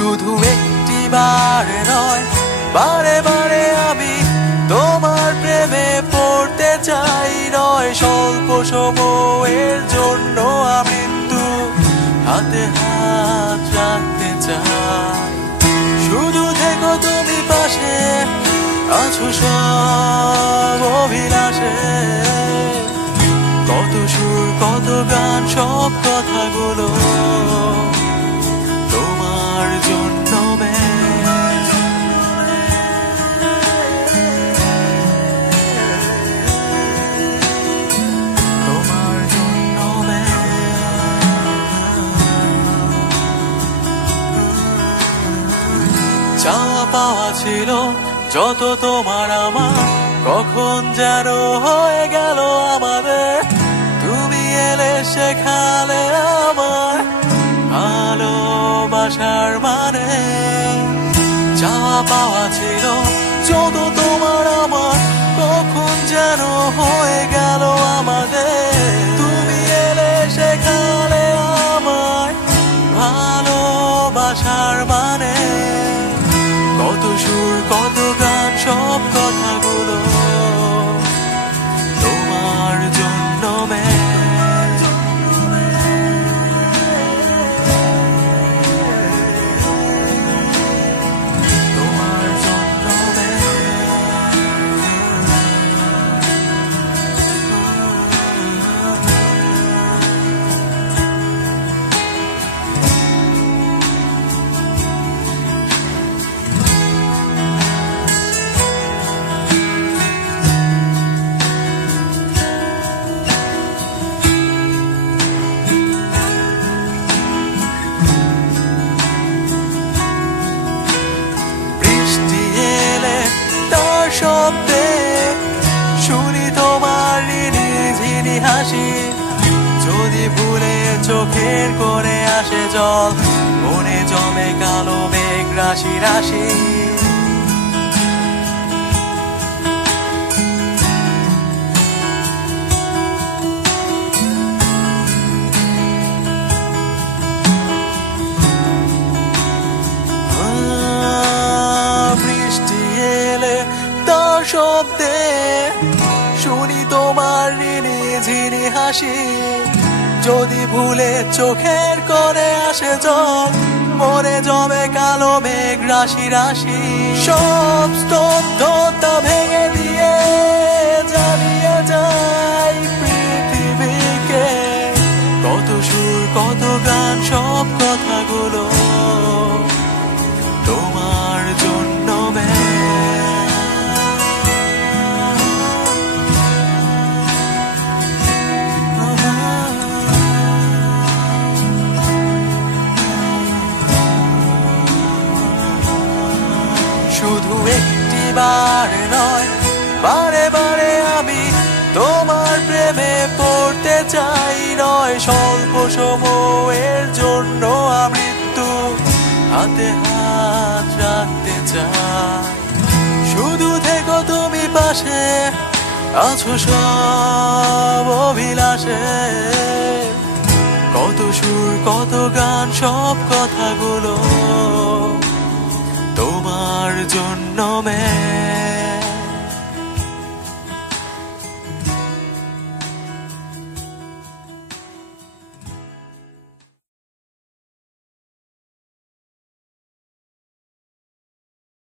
শুধু একটি বারে নয়, বারে বারে আমি তোমার প্রেমে পড়তে চাই। নয় স্বল্প সময়ের জন্য মৃত্যু হাতে হাত রাখতে চাই। শুধু থেকো তুমি পাশে, আছো সব অভিলাষে। কত সুর কত গান সব কথাগুলো তোমার জন্য তোমার জন্য চাওয়া পাওয়া ছিল যত তোমার আমার, কখন যেন হয়ে গেল আমাদের। তুমি এলে শেখালে আমার ভালোবাসার মানে। চাওয়া পাওয়া ছিল যত তোমার আমার, কখন যেন হয়ে গেল আমাদের। তুমি এলে শেখালে আমার ভালোবাসার মানে। কত সুর কত গান সব কথাগুলো তোমার জন্য তোমার জন্য শব্দে শুনি তোমার ঝিনি হাসি। যদি ভুলে চোখের করে আসে জল, মনে জমে কালো মেঘ রাশি রাশি। শব্দে শুনি তোমার ঝিনি হাসি। যদি ভুলে চোখের করে আসে জল, মনে জমে কালো মেঘ রাশি রাশি। সব স্তব্ধতা ভেঙে দিয়ে জ্বালিয়ে যায় পৃথিবীকে। কত সুর কত গান সব কথাগুলো তোমার জন্য শুধু একটি বারে নয়, বারে বারে আমি তোমার প্রেমে পড়তে চাই। নয় স্বল্প সময়ের জন্য মৃত্যু হাতে হাত রাখতে চাই। শুধু থেকো তুমি পাশে, আছো সব অভিলাষে। কত সুর কত গান সব কথাগুলো তোমার জন্য